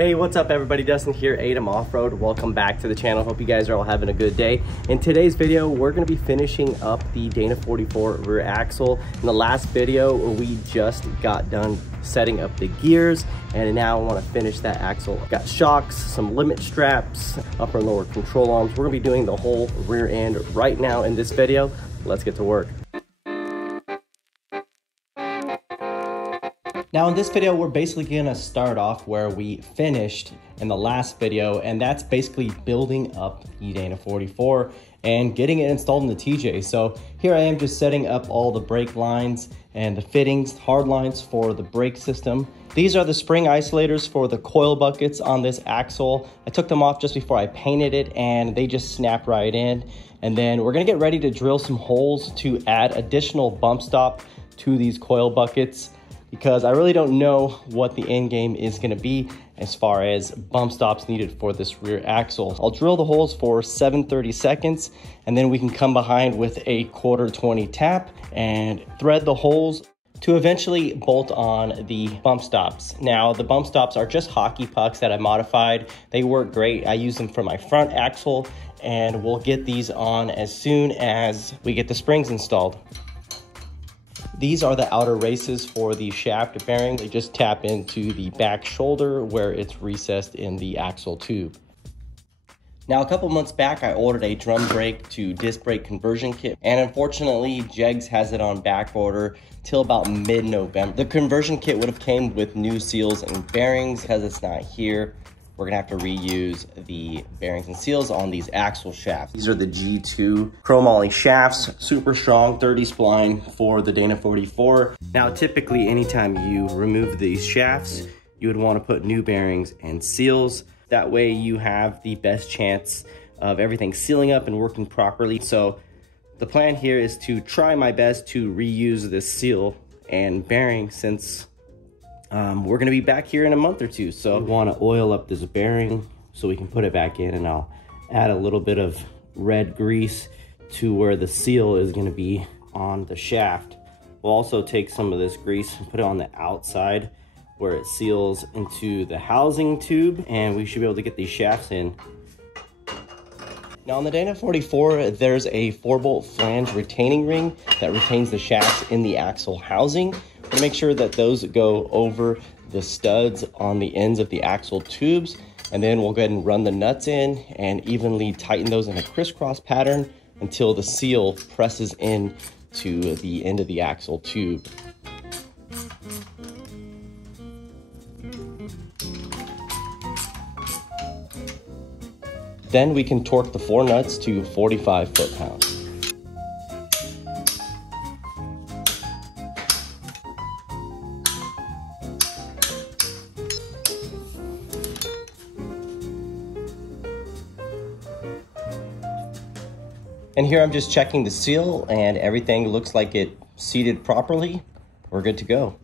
Hey, what's up everybody? Dustin here, ATEM Offroad. Welcome back to the channel. Hope you guys are all having a good day. In today's video, we're going to be finishing up the Dana 44 rear axle. In the last video, we just got done setting up the gears, and now I want to finish that axle. Got shocks, some limit straps, upper and lower control arms. We're going to be doing the whole rear end right now in this video. Let's get to work. Now in this video, we're basically gonna start off where we finished in the last video, and that's basically building up the Dana 44 and getting it installed in the TJ. So here I am just setting up all the brake lines and the fittings, hard lines for the brake system. These are the spring isolators for the coil buckets on this axle. I took them off just before I painted it and they just snap right in. And then we're gonna get ready to drill some holes to add additional bump stop to these coil buckets, because I really don't know what the end game is gonna be as far as bump stops needed for this rear axle. I'll drill the holes for 7/30 seconds, and then we can come behind with a 1/4-20 tap and thread the holes to eventually bolt on the bump stops. Now, the bump stops are just hockey pucks that I modified. They work great. I use them for my front axle, and we'll get these on as soon as we get the springs installed. These are the outer races for the shaft bearing. They just tap into the back shoulder where it's recessed in the axle tube. Now, a couple months back, I ordered a drum brake to disc brake conversion kit, and unfortunately, Jegs has it on back order till about mid-November. The conversion kit would have came with new seals and bearings. Because it's not here, we're gonna have to reuse the bearings and seals on these axle shafts. These are the G2 chromoly shafts, super strong, 30 spline for the Dana 44. Now, typically, anytime you remove these shafts, you would wanna put new bearings and seals. That way you have the best chance of everything sealing up and working properly. So the plan here is to try my best to reuse this seal and bearing, since we're gonna be back here in a month or two. So we wanna oil up this bearing so we can put it back in, and I'll add a little bit of red grease to where the seal is gonna be on the shaft. We'll also take some of this grease and put it on the outside where it seals into the housing tube, and we should be able to get these shafts in. Now on the Dana 44, there's a 4-bolt flange retaining ring that retains the shafts in the axle housing. To make sure that those go over the studs on the ends of the axle tubes, and then we'll go ahead and run the nuts in and evenly tighten those in a crisscross pattern until the seal presses in to the end of the axle tube. Then we can torque the 4 nuts to 45 foot-pounds. And here I'm just checking the seal, and everything looks like it seated properly. We're good to go.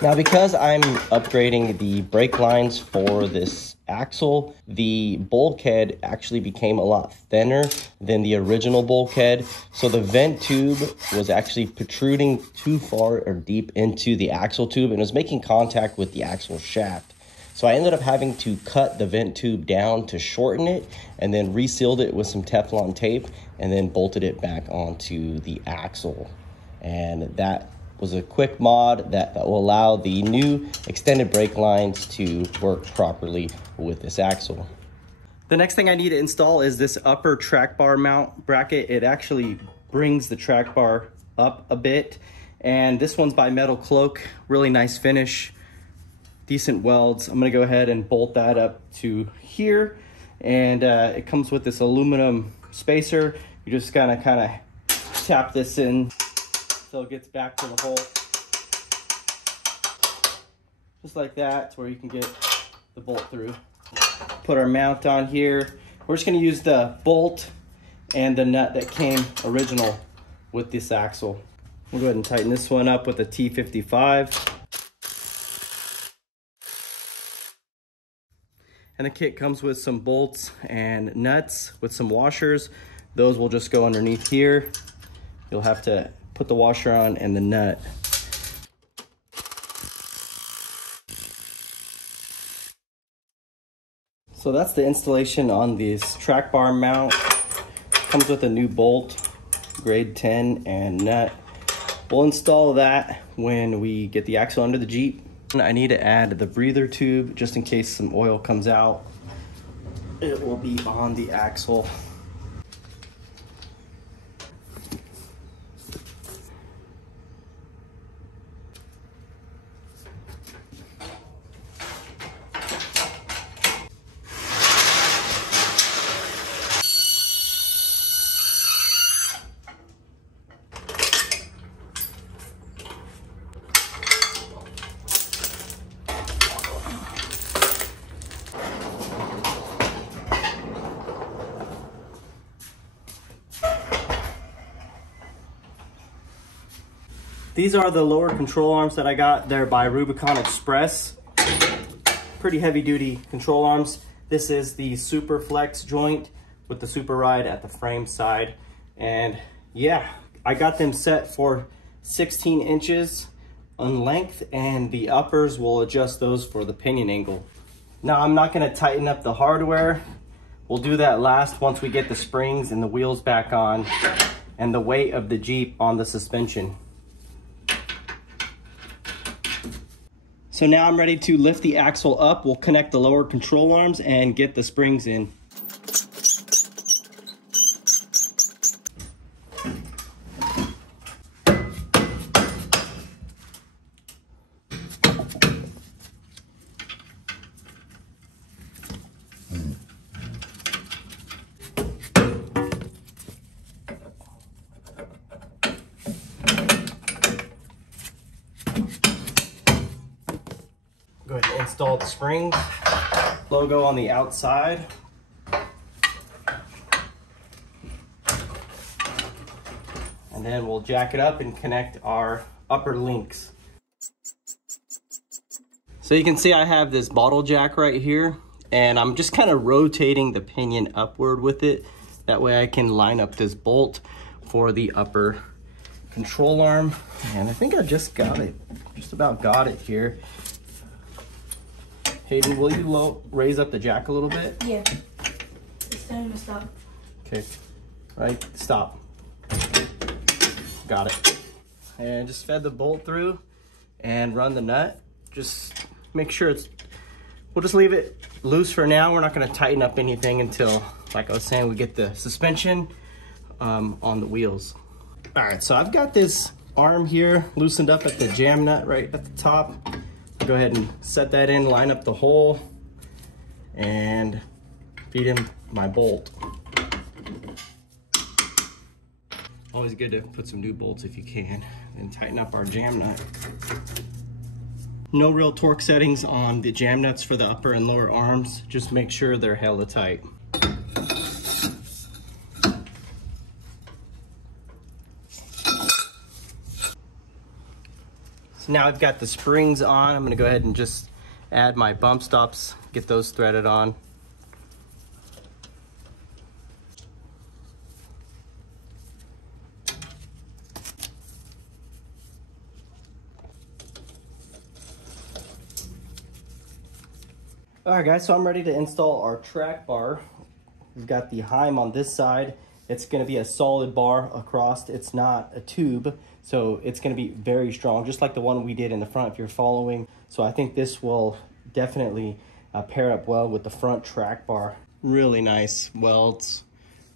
Now, because I'm upgrading the brake lines for this axle, the bulkhead actually became a lot thinner than the original bulkhead. So the vent tube was actually protruding too far or deep into the axle tube, and it was making contact with the axle shaft. So I ended up having to cut the vent tube down to shorten it, and then resealed it with some Teflon tape, and then bolted it back onto the axle. And that was a quick mod that will allow the new extended brake lines to work properly with this axle. The next thing I need to install is this upper track bar mount bracket. It actually brings the track bar up a bit, and this one's by Metal Cloak. Really nice finish, decent welds. I'm gonna go ahead and bolt that up to here, and it comes with this aluminum spacer. You just kind of tap this in so it gets back to the hole, just like that, to where you can get the bolt through. Put our mount on here. We're just gonna use the bolt and the nut that came original with this axle. We'll go ahead and tighten this one up with a T55. And the kit comes with some bolts and nuts with some washers. Those will just go underneath here. You'll have to put the washer on and the nut. So that's the installation on this track bar mount. Comes with a new bolt, grade 10, and nut. We'll install that when we get the axle under the Jeep. I need to add the breather tube just in case some oil comes out. It will be on the axle. These are the lower control arms that I got. They're by Rubicon Express. Pretty heavy duty control arms. This is the Super Flex joint with the Super Ride at the frame side. And yeah, I got them set for 16 inches in length, and the uppers will adjust those for the pinion angle. Now I'm not gonna tighten up the hardware. We'll do that last once we get the springs and the wheels back on and the weight of the Jeep on the suspension. So now I'm ready to lift the axle up. We'll connect the lower control arms and get the springs in. Go ahead and install the springs. Logo on the outside. And then we'll jack it up and connect our upper links. So you can see I have this bottle jack right here, and I'm just kind of rotating the pinion upward with it. That way I can line up this bolt for the upper control arm. And I think I just got it, just about got it here. Hayden, will you raise up the jack a little bit? Yeah. It's time to stop. Okay. Right, stop. Got it. And just fed the bolt through and run the nut. Just make sure we'll just leave it loose for now. We're not gonna tighten up anything until, like I was saying, we get the suspension on the wheels. All right, so I've got this arm here loosened up at the jam nut right at the top. Go ahead and set that in, line up the hole, and feed him my bolt. Always good to put some new bolts if you can, and tighten up our jam nut. No real torque settings on the jam nuts for the upper and lower arms. Just make sure they're hella tight. Now I've got the springs on. I'm gonna go ahead and just add my bump stops, get those threaded on. All right guys, so I'm ready to install our track bar. We've got the Heim on this side. It's gonna be a solid bar across. It's not a tube, so it's gonna be very strong, just like the one we did in the front if you're following. So I think this will definitely pair up well with the front track bar. Really nice welds,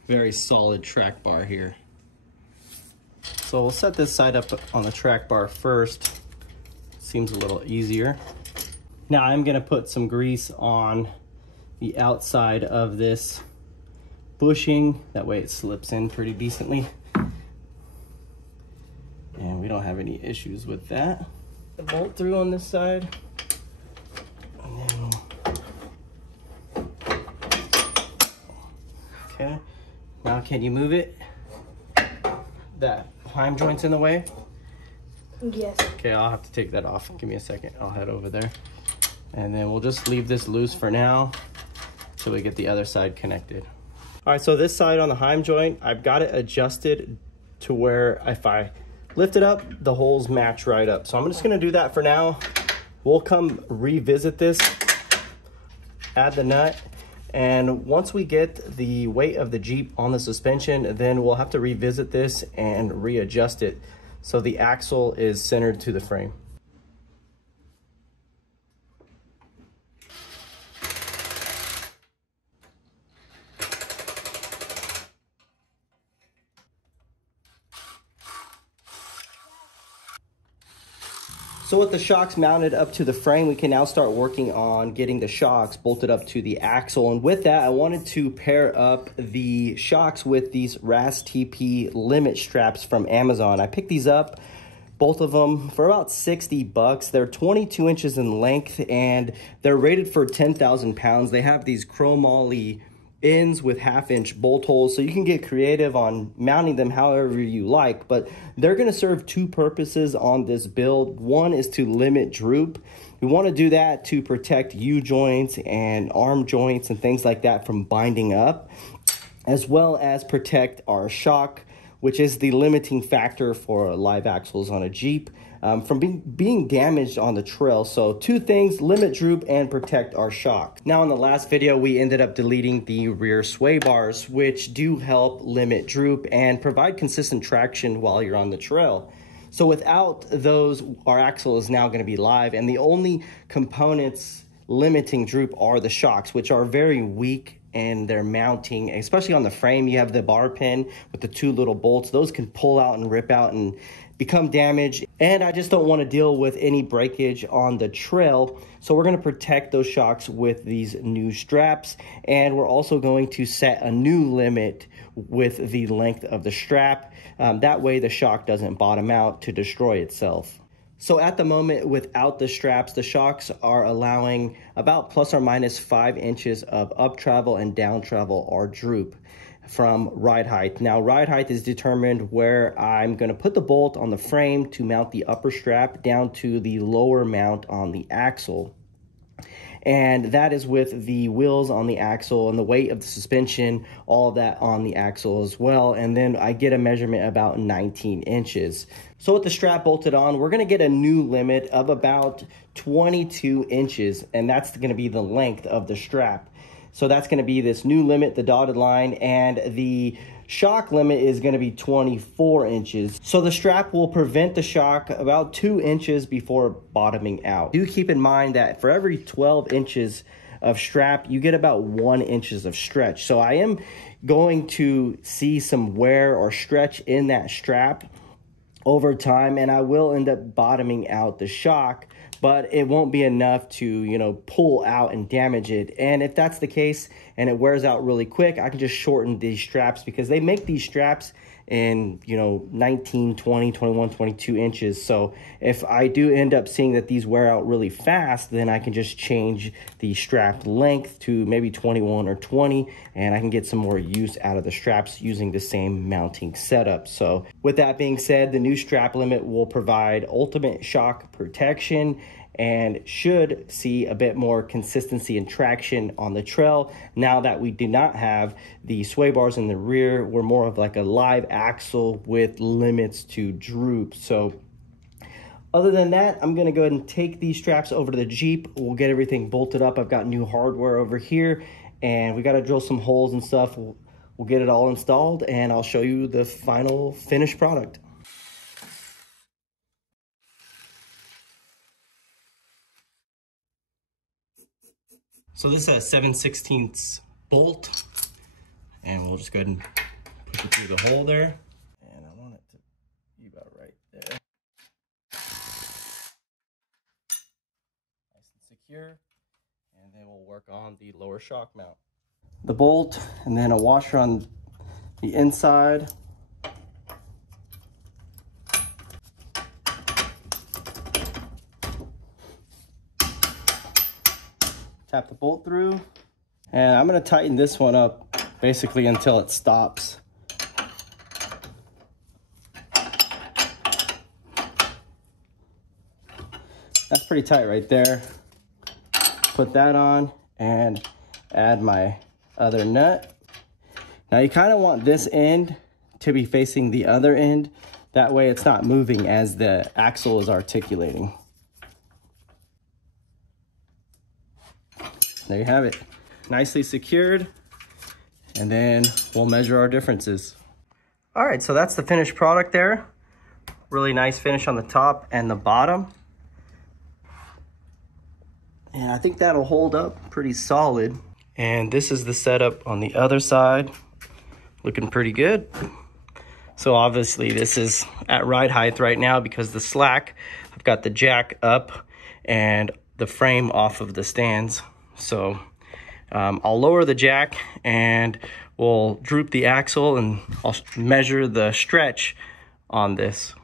very solid track bar here. So we'll set this side up on the track bar first. Seems a little easier. Now I'm gonna put some grease on the outside of this bushing, that way it slips in pretty decently. And we don't have any issues with that. The bolt through on this side. And then okay, now can you move it? That Heim joint's in the way? Yes. Okay, I'll have to take that off. Give me a second, I'll head over there. And then we'll just leave this loose for now. till we get the other side connected. All right, so this side on the heim joint, I've got it adjusted to where if I lift it up, the holes match right up. So I'm just gonna do that for now. We'll come revisit this, add the nut, and once we get the weight of the Jeep on the suspension, then we'll have to revisit this and readjust it so the axle is centered to the frame. So with the shocks mounted up to the frame, we can now start working on getting the shocks bolted up to the axle. And with that, I wanted to pair up the shocks with these RAS-TP limit straps from Amazon. I picked these up, both of them, for about 60 bucks. They're 22 inches in length and they're rated for 10,000 pounds. They have these chromoly ends with 1/2-inch bolt holes, so you can get creative on mounting them however you like, but they're going to serve two purposes on this build. One is to limit droop. We want to do that to protect U-joints and arm joints and things like that from binding up, as well as protect our shock, which is the limiting factor for live axles on a Jeep, from being damaged on the trail. So two things: limit droop and protect our shock. Now in the last video, we ended up deleting the rear sway bars, which do help limit droop and provide consistent traction while you're on the trail. So without those, our axle is now going to be live, and the only components limiting droop are the shocks, which are very weak and they're mounting, especially on the frame. You have the bar pin with the two little bolts. Those can pull out and rip out and become damaged, and I just don't want to deal with any breakage on the trail. So we're going to protect those shocks with these new straps, and we're also going to set a new limit with the length of the strap. That way the shock doesn't bottom out to destroy itself. So at the moment, without the straps, the shocks are allowing about plus or minus 5 inches of up travel and down travel or droop from ride height. Now, ride height is determined where I'm going to put the bolt on the frame to mount the upper strap down to the lower mount on the axle. And that is with the wheels on the axle and the weight of the suspension, all of that on the axle as well. And then I get a measurement about 19 inches. So with the strap bolted on, we're going to get a new limit of about 22 inches, and that's going to be the length of the strap. So that's going to be this new limit, the dotted line, and the shock limit is going to be 24 inches. So the strap will prevent the shock about 2 inches before bottoming out. Do keep in mind that for every 12 inches of strap, you get about 1 inch of stretch. So I am going to see some wear or stretch in that strap over time, and I will end up bottoming out the shock, but it won't be enough to, you know, pull out and damage it. And if that's the case and it wears out really quick, I can just shorten these straps, because they make these straps in, you know, 19, 20, 21, 22 inches. So if I do end up seeing that these wear out really fast, then I can just change the strap length to maybe 21 or 20, and I can get some more use out of the straps using the same mounting setup. So with that being said, the new strap limit will provide ultimate shock protection and should see a bit more consistency and traction on the trail. Now that we do not have the sway bars in the rear, we're more of like a live axle with limits to droop. So other than that, I'm gonna go ahead and take these straps over to the Jeep. We'll get everything bolted up. I've got new hardware over here, and we gotta drill some holes and stuff. We'll get it all installed, and I'll show you the final finished product. So this is a 7/16 bolt, and we'll just go ahead and push it through the hole there. And I want it to be about right there. Nice and secure. And then we'll work on the lower shock mount. The bolt, and then a washer on the inside. Tap the bolt through, and I'm going to tighten this one up basically until it stops. That's pretty tight right there. Put that on, and add my other nut. Now you kind of want this end to be facing the other end. That way it's not moving as the axle is articulating. There you have it, nicely secured. And then we'll measure our differences. All right, so that's the finished product there. Really nice finish on the top and the bottom. And I think that'll hold up pretty solid. And this is the setup on the other side. Looking pretty good. So obviously this is at ride height right now because the slack, I've got the jack up and the frame off of the stands. So I'll lower the jack and we'll droop the axle and I'll measure the stretch on this.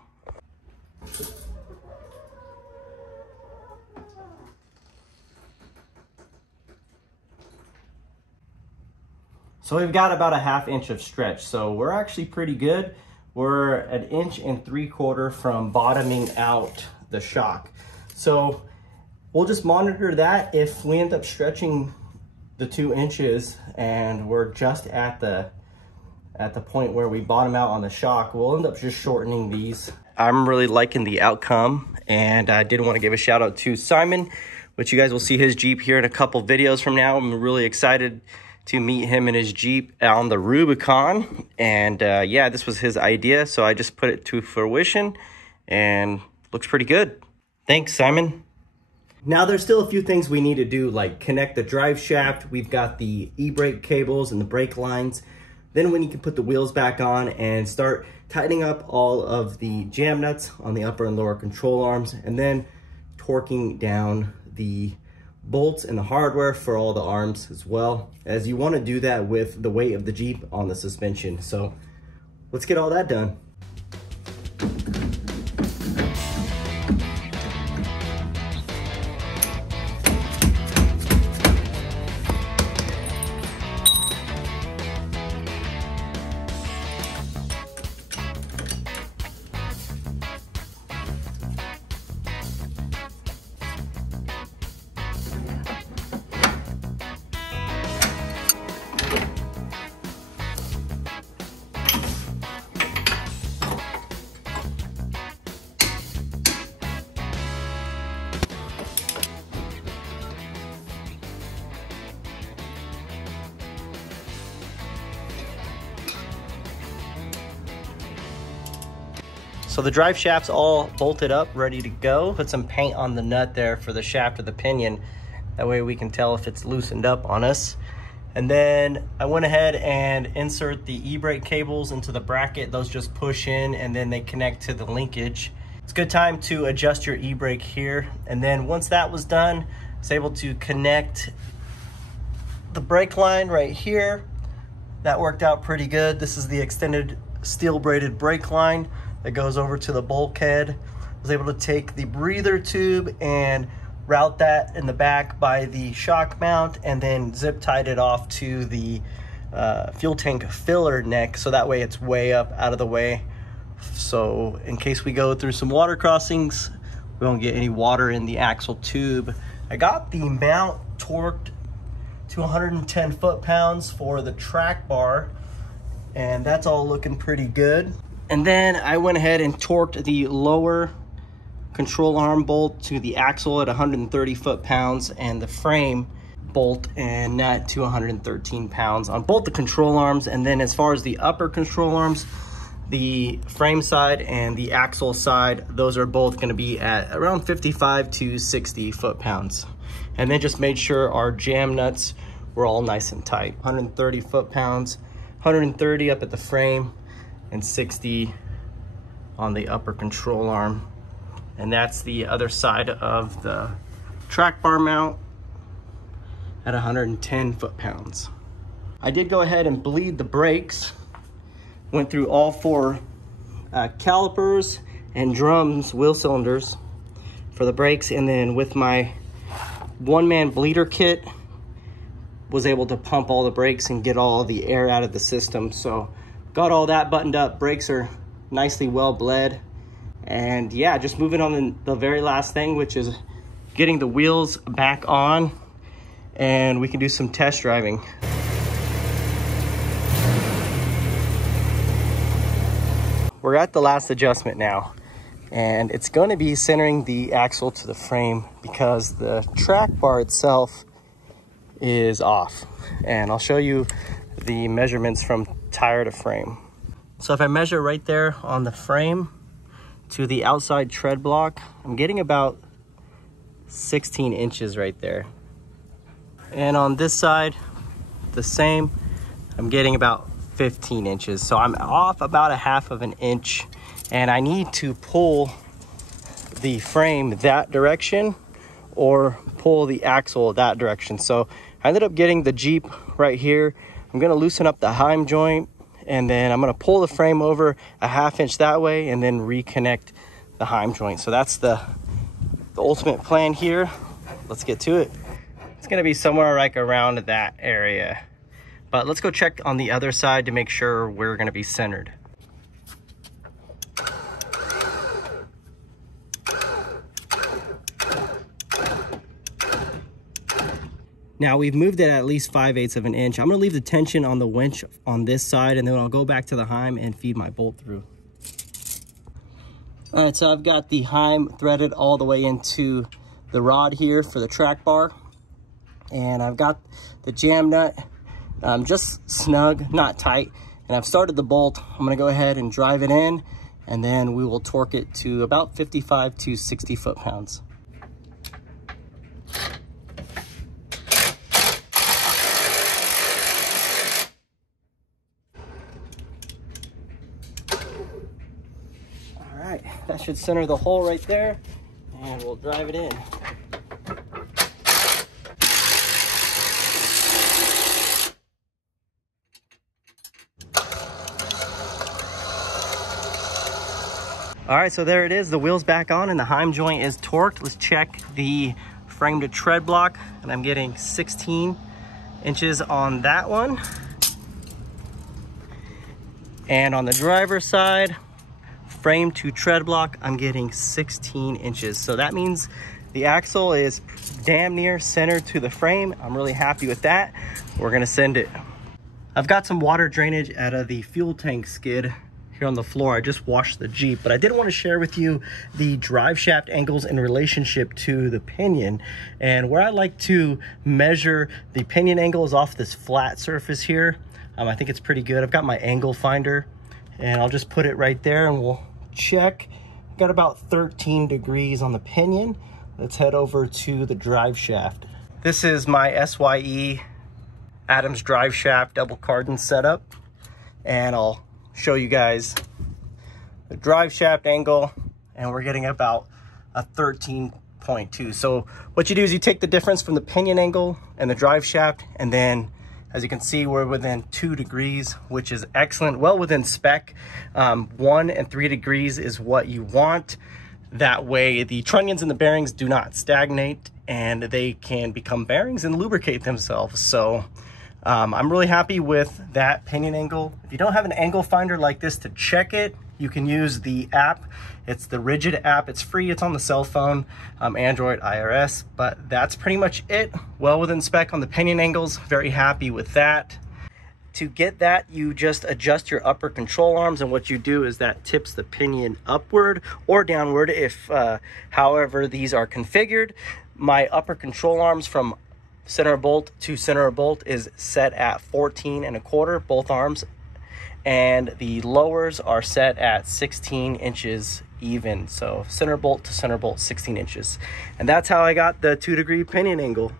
So we've got about a 1/2 inch of stretch. So we're actually pretty good. We're 1 3/4 from bottoming out the shock. So we'll just monitor that. If we end up stretching the 2 inches and we're just at the point where we bottom out on the shock, we'll end up just shortening these. I'm really liking the outcome, and I did want to give a shout out to Simon, which you guys will see his Jeep here in a couple videos from now. I'm really excited to meet him in his Jeep on the Rubicon. And yeah, this was his idea, so I just put it to fruition and looks pretty good. Thanks, Simon. Now there's still a few things we need to do, like connect the drive shaft. We've got the e-brake cables and the brake lines. Then we need to put the wheels back on and start tightening up all of the jam nuts on the upper and lower control arms, and then torquing down the bolts and the hardware for all the arms as well, as you want to do that with the weight of the Jeep on the suspension. So let's get all that done. So the drive shaft's all bolted up, ready to go. Put some paint on the nut there for the shaft of the pinion. That way we can tell if it's loosened up on us. And then I went ahead and insert the e-brake cables into the bracket. Those just push in and then they connect to the linkage. It's a good time to adjust your e-brake here. And then once that was done, I was able to connect the brake line right here. That worked out pretty good. This is the extended steel braided brake line that goes over to the bulkhead. I was able to take the breather tube and route that in the back by the shock mount, and then zip tied it off to the fuel tank filler neck, so that way it's way up out of the way. So in case we go through some water crossings, we won't get any water in the axle tube. I got the mount torqued to 110 foot-pounds for the track bar, and that's all looking pretty good. And then I went ahead and torqued the lower control arm bolt to the axle at 130 foot-pounds, and the frame bolt and nut to 113 pounds on both the control arms. And then as far as the upper control arms, the frame side and the axle side, those are both going to be at around 55 to 60 foot-pounds. And then just made sure our jam nuts were all nice and tight. 130 foot-pounds, 130 up at the frame, and 60 on the upper control arm. And that's the other side of the track bar mount at 110 foot-pounds. I did go ahead and bleed the brakes. Went through all 4 calipers and drums, wheel cylinders for the brakes, and then with my one-man bleeder kit, was able to pump all the brakes and get all the air out of the system. So got all that buttoned up. Brakes are nicely well bled. And yeah, just moving on to the very last thing, which is getting the wheels back on. and we can do some test driving. We're at the last adjustment now, and it's going to be centering the axle to the frame because the track bar itself is off. And I'll show you the measurements from tire to frame. So if I measure right there on the frame to the outside tread block, I'm getting about 16 inches right there. And on this side, the same, I'm getting about 15 inches. So I'm off about 1/2 of an inch, and I need to pull the frame that direction or pull the axle that direction. So I ended up getting the Jeep right here. I'm gonna loosen up the heim joint, and then I'm gonna pull the frame over 1/2 inch that way and then reconnect the heim joint. So that's the ultimate plan here. Let's get to it. It's gonna be somewhere like around that area. But let's go check on the other side to make sure we're gonna be centered. Now we've moved it at least 5/8 of an inch. I'm gonna leave the tension on the winch on this side, and then I'll go back to the heim and feed my bolt through. All right, so I've got the heim threaded all the way into the rod here for the track bar. And I've got the jam nut just snug, not tight. And I've started the bolt. I'm gonna go ahead and drive it in, and then we will torque it to about 55 to 60 foot-pounds. All right, that should center the hole right there, and we'll drive it in. All right, so there it is. The wheel's back on and the heim joint is torqued. Let's check the frame to tread block, and I'm getting 16 inches on that one. And on the driver's side, frame to tread block, I'm getting 16 inches. So that means the axle is damn near centered to the frame. I'm really happy with that. We're gonna send it. I've got some water drainage out of the fuel tank skid here on the floor. I just washed the Jeep, but I did want to share with you the drive shaft angles in relationship to the pinion. And where I like to measure the pinion angle is off this flat surface here. I think it's pretty good. I've got my angle finder, and I'll just put it right there and we'll check. Got about 13 degrees on the pinion. Let's head over to the drive shaft. This is my SYE Adams drive shaft double cardan setup, and I'll show you guys the drive shaft angle, and we're getting about a 13.2. So what you do is you take the difference from the pinion angle and the drive shaft, and then as you can see, we're within 2 degrees, which is excellent, well within spec. 1 and 3 degrees is what you want. That way the trunnions and the bearings do not stagnate, and they can become bearings and lubricate themselves. So I'm really happy with that pinion angle. If you don't have an angle finder like this to check it, you can use the app. It's the Rigid app. It's free. It's on the cell phone, Android, iOS, but that's pretty much it. Well within spec on the pinion angles. Very happy with that. To get that, you just adjust your upper control arms, and what you do is that tips the pinion upward or downward if however these are configured. My upper control arms from center bolt to center bolt is set at 14 1/4, both arms, and the lowers are set at 16 inches even. So center bolt to center bolt, 16 inches. And that's how I got the 2 degree pinion angle.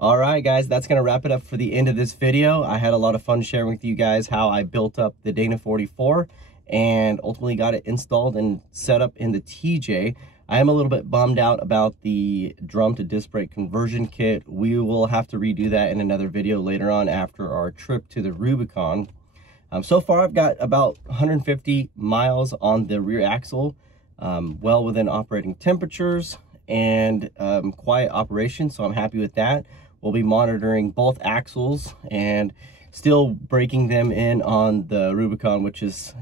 All right, guys, that's gonna wrap it up for the end of this video. I had a lot of fun sharing with you guys how I built up the Dana 44 and ultimately got it installed and set up in the TJ. I am a little bit bummed out about the drum to disc brake conversion kit. We will have to redo that in another video later on after our trip to the Rubicon. So far, I've got about 150 miles on the rear axle, well within operating temperatures and quiet operation, so I'm happy with that. We'll be monitoring both axles and still breaking them in on the Rubicon, which is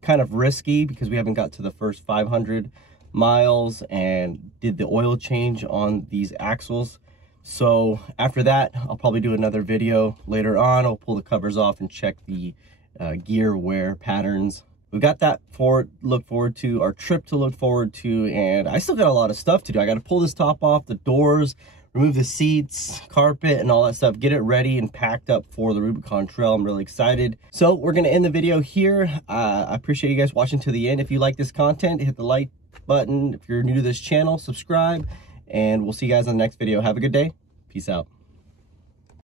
kind of risky because we haven't got to the first 500 miles and did the oil change on these axles. So after that, I'll probably do another video later on. I'll pull the covers off and check the gear wear patterns. We've got that look forward to, our trip to look forward to, and I still got a lot of stuff to do. I got to pull this top off, the doors, remove the seats, carpet, and all that stuff, get it ready and packed up for the Rubicon Trail. I'm really excited. So we're going to end the video here. I appreciate you guys watching to the end. If you like this content, hit the like button. If you're new to this channel, subscribe, and we'll see you guys on the next video. Have a good day. Peace out.